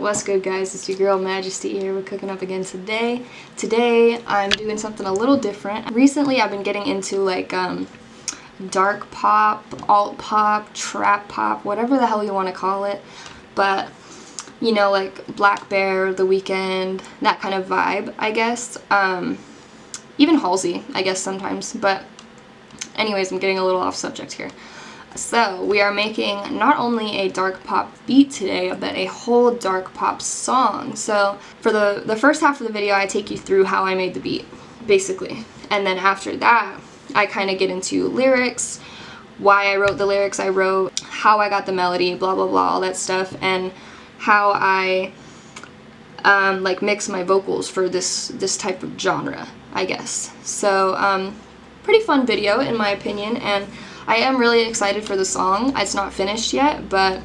What's good, guys? It's your girl Majesty here. We're cooking up again today. Today I'm doing something a little different. Recently I've been getting into like dark pop, alt pop, trap pop, whatever the hell you want to call it. But you know, like Black Bear, The Weeknd, that kind of vibe, I guess. Even Halsey, I guess sometimes. But anyways, I'm getting a little off subject here. So we are making not only a dark pop beat today, but a whole dark pop song. So for the first half of the video, I take you through how I made the beat, basically. And then after that, I kind of get into lyrics, why I wrote the lyrics I wrote, how I got the melody, blah, blah, blah, all that stuff, and how I like mix my vocals for this type of genre, I guess. So pretty fun video in my opinion, and I am really excited for the song. It's not finished yet, but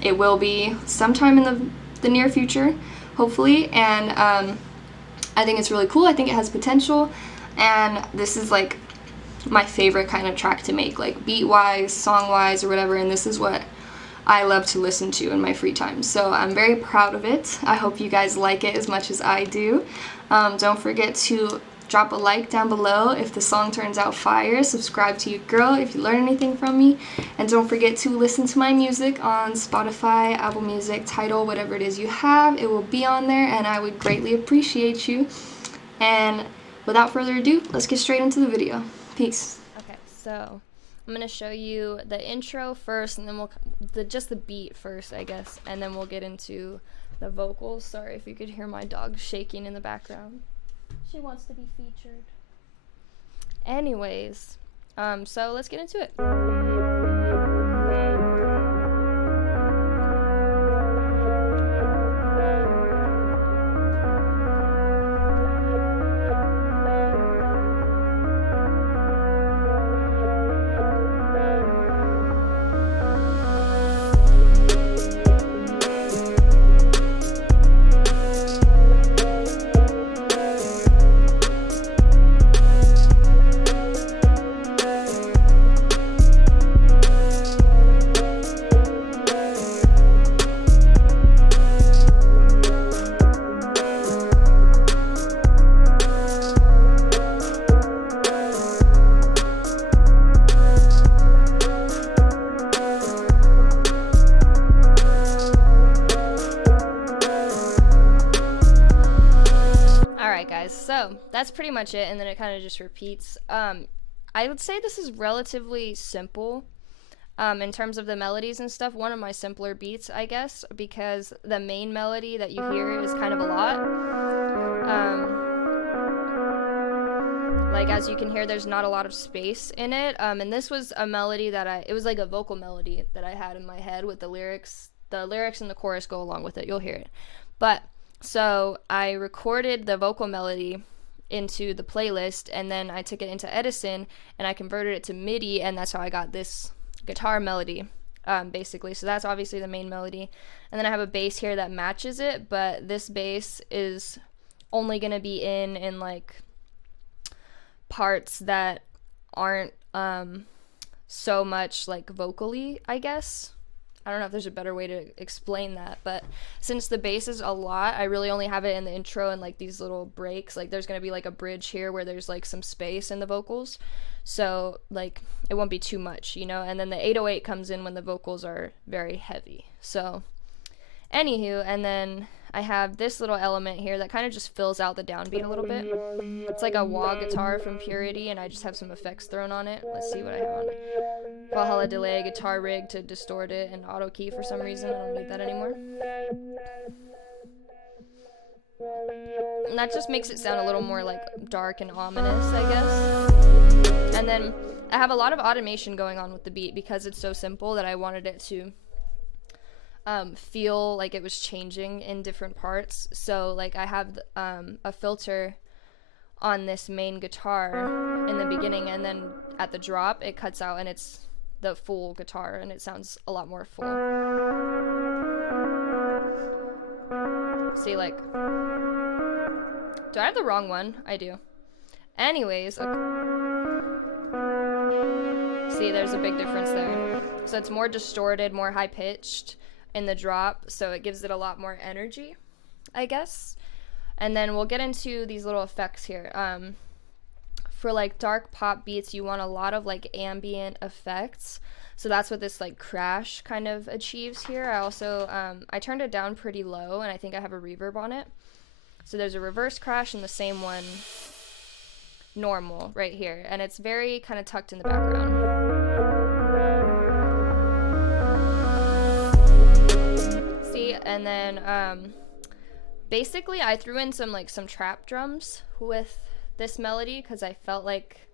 it will be sometime in the near future, hopefully, and I think it's really cool. I think it has potential, and this is like my favorite kind of track to make, like beat-wise, song-wise, or whatever, and this is what I love to listen to in my free time. So I'm very proud of it. I hope you guys like it as much as I do. Don't forget to drop a like down below if the song turns out fire. Subscribe to your girl if you learn anything from me. And don't forget to listen to my music on Spotify, Apple Music, Tidal, whatever it is you have. It will be on there, and I would greatly appreciate you. And without further ado, let's get straight into the video. Peace. Okay, so I'm gonna show you the intro first, and then just the beat first, I guess, and then we'll get into the vocals. Sorry if you could hear my dog shaking in the background. She wants to be featured. Anyways, so let's get into it. So that's pretty much it, and then it kind of just repeats. I would say this is relatively simple in terms of the melodies and stuff. One of my simpler beats, I guess, because the main melody that you hear is kind of a lot. Like, as you can hear, there's not a lot of space in it, and this was a melody that it was like a vocal melody that I had in my head with the lyrics. The lyrics and the chorus go along with it. You'll hear it. But so I recorded the vocal melody into the playlist, and then I took it into Edison and I converted it to Midi, and that's how I got this guitar melody, basically. So that's obviously the main melody, and then I have a bass here that matches it, but this bass is only gonna be in like parts that aren't so much like vocally, I guess. I don't know if there's a better way to explain that, but since the bass is a lot, I really only have it in the intro and like these little breaks. Like there's gonna be like a bridge here where there's like some space in the vocals, so like it won't be too much, you know. And then the 808 comes in when the vocals are very heavy. So anywho, and then I have this little element here that kind of just fills out the downbeat a little bit. It's like a wah guitar from Purity, and I just have some effects thrown on it. Let's see what I have on it. Valhalla delay, guitar rig to distort it, and auto key for some reason. I don't need that anymore. And that just makes it sound a little more like dark and ominous, I guess. And then I have a lot of automation going on with the beat because it's so simple that I wanted it to feel like it was changing in different parts. So like I have a filter on this main guitar in the beginning, and then at the drop it cuts out and it's the full guitar, and it sounds a lot more full. See, like, do I have the wrong one? I do. Anyways, okay. See, there's a big difference there. So it's more distorted, more high-pitched. in the drop, so it gives it a lot more energy, I guess. And then we'll get into these little effects here. For like dark pop beats, you want a lot of like ambient effects, so that's what this like crash kind of achieves here. I also I turned it down pretty low, and I think I have a reverb on it, so there's a reverse crash and the same one normal right here, and it's very kind of tucked in the background. See, and then basically I threw in some trap drums with this melody because I felt like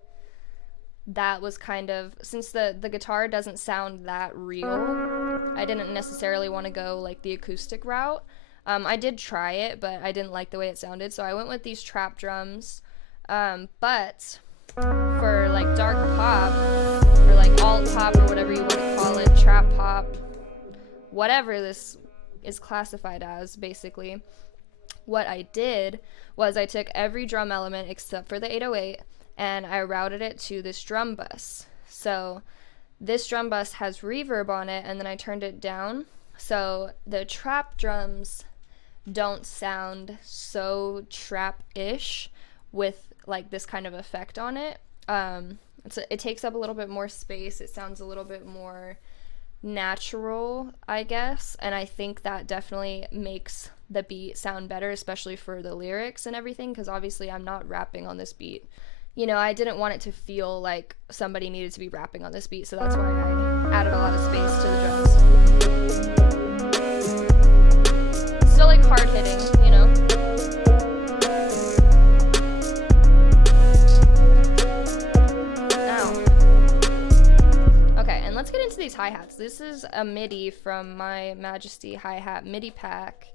that was kind of, since the guitar doesn't sound that real, I didn't necessarily want to go like the acoustic route. I did try it, but I didn't like the way it sounded, so I went with these trap drums. But for like dark pop, or like alt pop, or whatever you want to call it, trap pop, whatever this is classified as, basically, what I did was I took every drum element except for the 808 and I routed it to this drum bus. So this drum bus has reverb on it, and then I turned it down so the trap drums don't sound so trap-ish with like this kind of effect on it. It takes up a little bit more space. It sounds a little bit more natural, I guess, and I think that definitely makes the beat sound better, especially for the lyrics and everything, because obviously I'm not rapping on this beat. You know, I didn't want it to feel like somebody needed to be rapping on this beat, so that's why I added a lot of space to the drums. Still like hard hitting, you know. Let's get into these hi-hats. This is a Midi from my Majesty hi-hat Midi pack.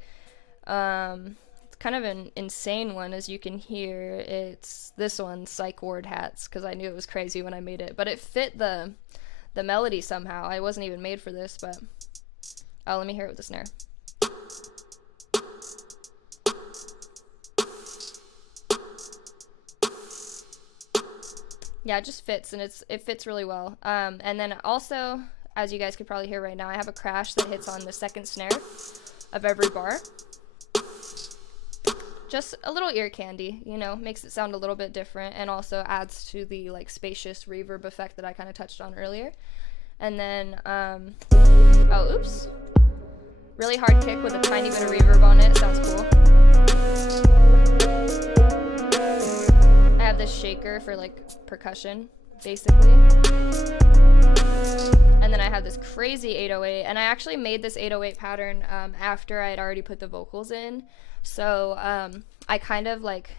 It's kind of an insane one, as you can hear. It's this one, Psych Ward Hats, because I knew it was crazy when I made it, but it fit the melody somehow. I wasn't even made for this, but oh, let me hear it with the snare. Yeah, it just fits, and it fits really well. And then also, as you guys could probably hear right now, I have a crash that hits on the second snare of every bar. Just a little ear candy, you know, makes it sound a little bit different, and also adds to the like spacious reverb effect that I kind of touched on earlier. And then, oh, oops. Really hard kick with a tiny bit of reverb on it. Sounds cool. I have this shaker for like percussion, basically. And then I have this crazy 808, and I actually made this 808 pattern after I had already put the vocals in. So I kind of like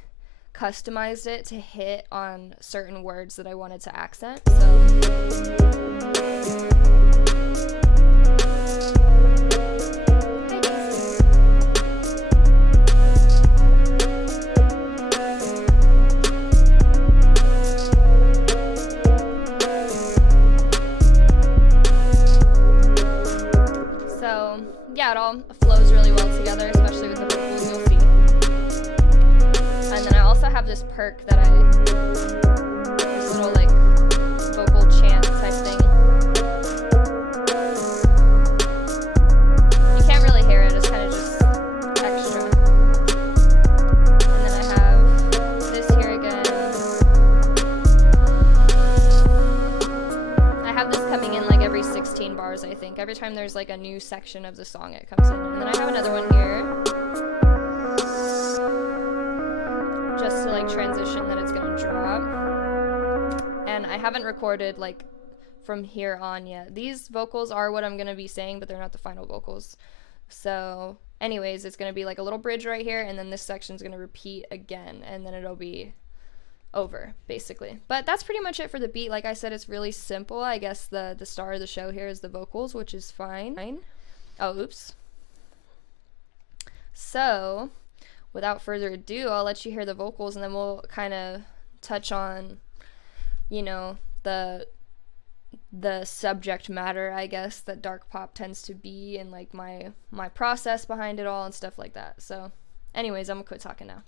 customized it to hit on certain words that I wanted to accent. Yeah, it all flows really well together, especially with the vocals, you'll see. And then I also have this perk that this little like vocal chant type thing. You can't really hear it, it's kind of just extra. And then I have this here again. I have this coming in like every 16 bars, I think. Every time there's like a new section of the song, it comes in. And then I have another one here, just to like transition that it's gonna drop. And I haven't recorded like from here on yet. These vocals are what I'm gonna be saying, but they're not the final vocals. So anyways, it's gonna be like a little bridge right here, and then this section's gonna repeat again, and then it'll be over, basically. But that's pretty much it for the beat. Like I said, it's really simple. I guess the star of the show here is the vocals, which is fine. Oh, oops. So without further ado, I'll let you hear the vocals, and then we'll kind of touch on, you know, the subject matter, I guess, that dark pop tends to be, and like my process behind it all and stuff like that. So anyways, I'm gonna quit talking now.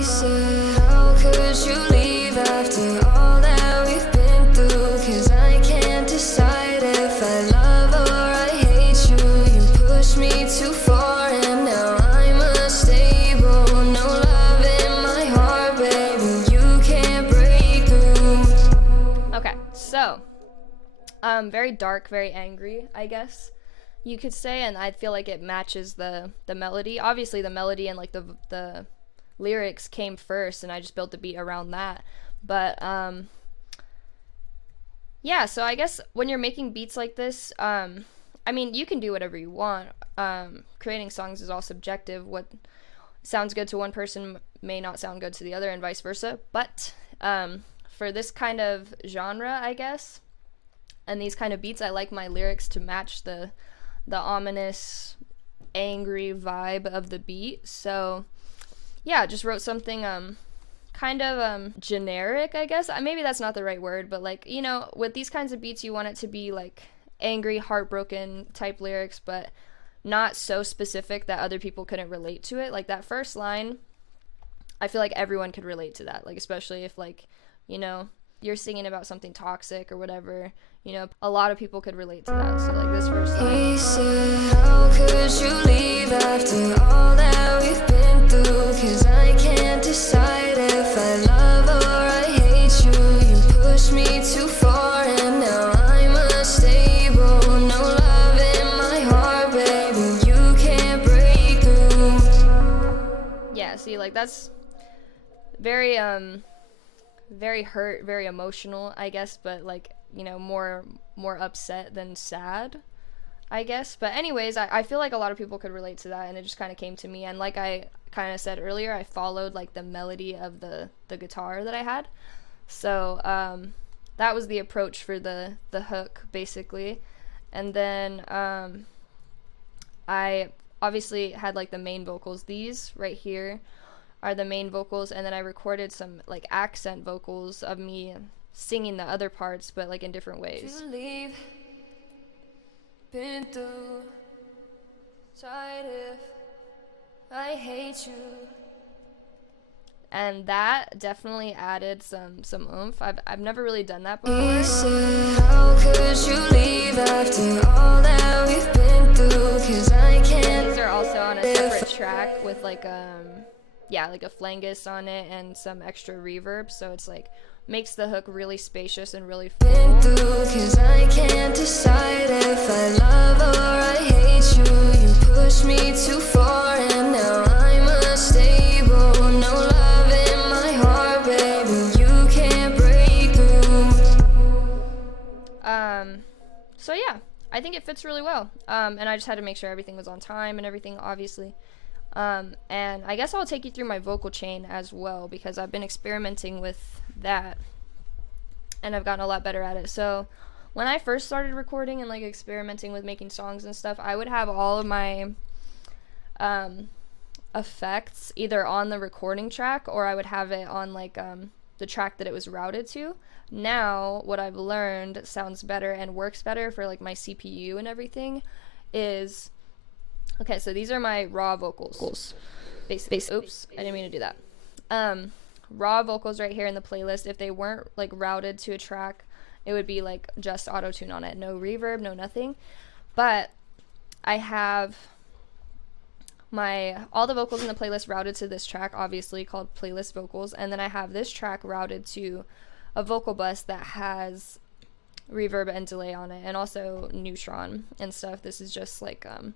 He said, how could you leave after all that we've been through? 'Cause I can't decide if I love or I hate you. You pushed me too far and now I'm unstable. No love in my heart, baby, you can't break through. Okay, so very dark, very angry, I guess you could say, and I feel like it matches the melody. Obviously the melody and like the lyrics came first, and I just built the beat around that. But yeah, so I guess when you're making beats like this, I mean, you can do whatever you want. Creating songs is all subjective. What sounds good to one person may not sound good to the other, and vice versa. But for this kind of genre, I guess, and these kind of beats, I like my lyrics to match the ominous, angry vibe of the beat. So yeah, just wrote something kind of generic, I guess. Maybe that's not the right word, but like, you know, with these kinds of beats you want it to be like angry, heartbroken type lyrics, but not so specific that other people couldn't relate to it. Like that first line, I feel like everyone could relate to that, like especially if, like, you know, you're singing about something toxic or whatever, you know, a lot of people could relate to that. So like this first line. He said, how could you leave after all that we've been through? 'Cause I can't decide if I love or I hate you. You pushed me too far and now I'm unstable. No love in my heart, baby, you can't break through. Yeah, see, like that's very very hurt, very emotional, I guess, but like, you know, more upset than sad, I guess. But anyways, I feel like a lot of people could relate to that, and it just kind of came to me. And like I kind of said earlier, I followed like the melody of the guitar that I had. So that was the approach for the hook, basically. And then I obviously had like the main vocals. These right here are the main vocals, and then I recorded some like accent vocals of me singing the other parts, but like in different ways. Leave, been through, tried if I hate you. And that definitely added some oomph. I've never really done that before. He said, how could you leave after all that we've been through? 'Cause I can't. These are also on a separate track with like yeah, like a flangus on it and some extra reverb, so it's like makes the hook really spacious and really full. Been through, 'cause I can't decide if I love or I hate you. You pushed me too far and now I'm unstable. No love in my heart, baby, you can't break through. So yeah, I think it fits really well. And I just had to make sure everything was on time and everything, obviously. And I guess I'll take you through my vocal chain as well, because I've been experimenting with that and I've gotten a lot better at it. So when I first started recording and like experimenting with making songs and stuff, I would have all of my effects either on the recording track, or I would have it on like the track that it was routed to. Now what I've learned sounds better and works better for like my CPU and everything is, okay, so these are my raw vocals. Basically. Oops, I didn't mean to do that. Raw vocals right here in the playlist. If they weren't like routed to a track, it would be like just auto-tune on it. No reverb, no nothing. But I have all the vocals in the playlist routed to this track, obviously called playlist vocals. And then I have this track routed to a vocal bus that has reverb and delay on it, and also neutron and stuff. This is just like a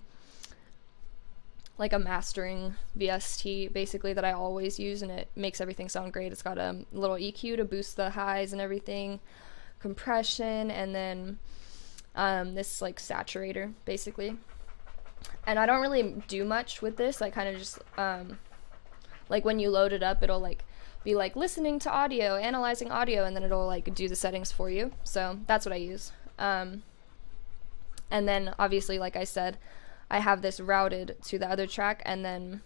mastering VST basically that I always use, and it makes everything sound great. It's got a little EQ to boost the highs and everything, compression, and then this like saturator basically. And I don't really do much with this. I kind of just like when you load it up, it'll like be like listening to audio, analyzing audio, and then it'll like do the settings for you. So that's what I use. And then obviously, like I said, I have this routed to the other track, and then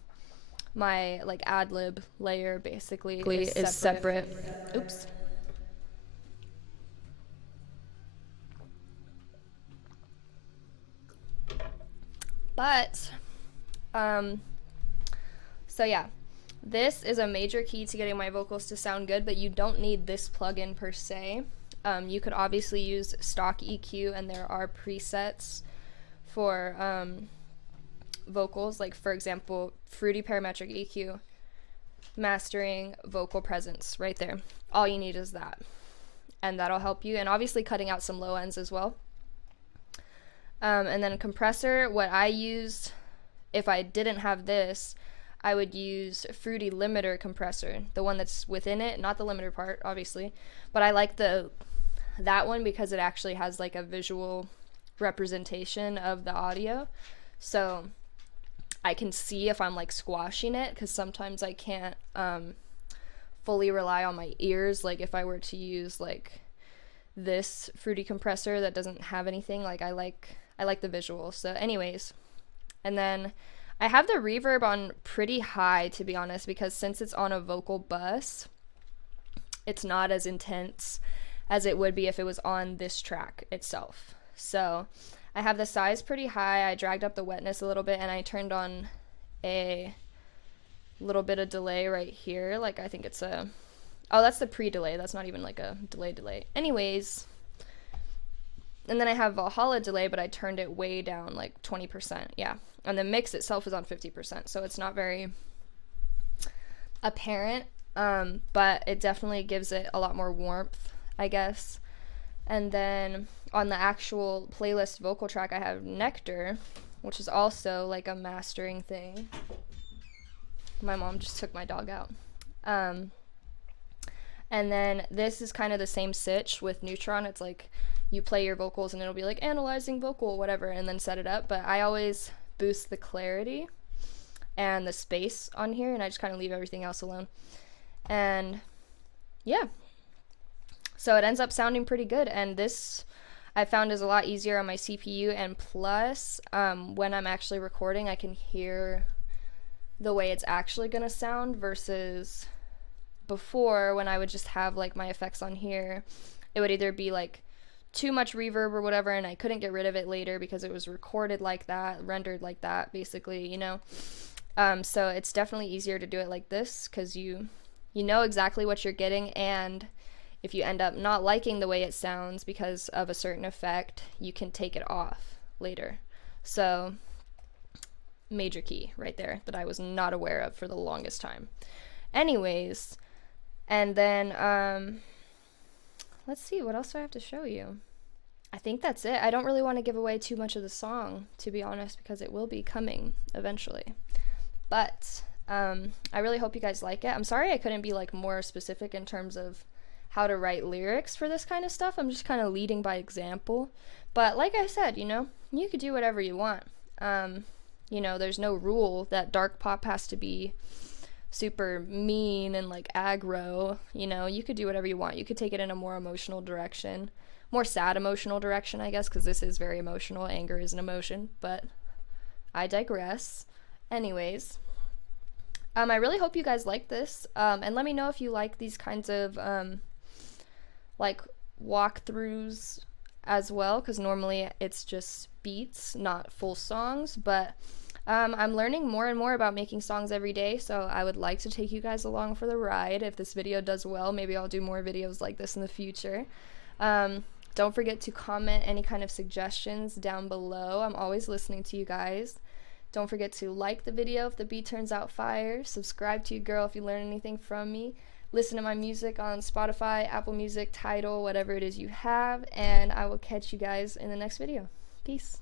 my like ad-lib layer basically is separate. Oops. But so yeah, this is a major key to getting my vocals to sound good, but you don't need this plugin per se. You could obviously use stock EQ, and there are presets for vocals, like for example, Fruity Parametric EQ, mastering vocal presence, right there. All you need is that, and that'll help you, and obviously cutting out some low ends as well. And then Compressor, what I used, if I didn't have this, I would use Fruity Limiter Compressor, the one that's within it, not the limiter part, obviously, but I like that one because it actually has like a visual representation of the audio, so I can see if I'm like squashing it, because sometimes I can't fully rely on my ears. Like if I were to use like this Fruity Compressor that doesn't have anything, like I like the visual. So anyways, and then I have the reverb on pretty high, to be honest, because since it's on a vocal bus, it's not as intense as it would be if it was on this track itself. So I have the size pretty high. I dragged up the wetness a little bit, and I turned on a little bit of delay right here. Like I think it's oh, that's the pre-delay. That's not even like a delay. Anyways, and then I have Valhalla delay, but I turned it way down, like 20%. Yeah. And the mix itself is on 50%, so it's not very apparent, but it definitely gives it a lot more warmth, I guess. And then on the actual playlist vocal track, I have Nectar, which is also like a mastering thing. My mom just took my dog out. And then this is kind of the same sitch with Neutron. It's like you play your vocals and it'll be like analyzing vocal, whatever, and then set it up. But I always boost the clarity and the space on here, and I just kind of leave everything else alone. And yeah, so it ends up sounding pretty good. And this I found is a lot easier on my CPU, and plus when I'm actually recording, I can hear the way it's actually gonna sound versus before when I would just have like my effects on here. It would either be like too much reverb or whatever, and I couldn't get rid of it later because it was recorded like that, rendered like that, basically, you know. So it's definitely easier to do it like this because you know exactly what you're getting, and if you end up not liking the way it sounds because of a certain effect, you can take it off later. So major key right there that I was not aware of for the longest time. Anyways, and then let's see, what else do I have to show you? I think that's it. I don't really want to give away too much of the song, to be honest, because it will be coming eventually. But I really hope you guys like it. I'm sorry I couldn't be like more specific in terms of how to write lyrics for this kind of stuff. I'm just kind of leading by example. But like I said, you know, you could do whatever you want. You know, there's no rule that dark pop has to be super mean and like aggro. You know, you could do whatever you want. You could take it in a more emotional direction, more sad emotional direction, I guess, because this is very emotional. Anger is an emotion, but I digress. Anyways, I really hope you guys like this, and let me know if you like these kinds of like walkthroughs as well, because normally it's just beats, not full songs, but I'm learning more and more about making songs every day, so I would like to take you guys along for the ride. If this video does well, maybe I'll do more videos like this in the future. Don't forget to comment any kind of suggestions down below. I'm always listening to you guys. Don't forget to like the video if the beat turns out fire. Subscribe to your girl if you learn anything from me. Listen to my music on Spotify, Apple Music, Tidal, whatever it is you have, and I will catch you guys in the next video. Peace.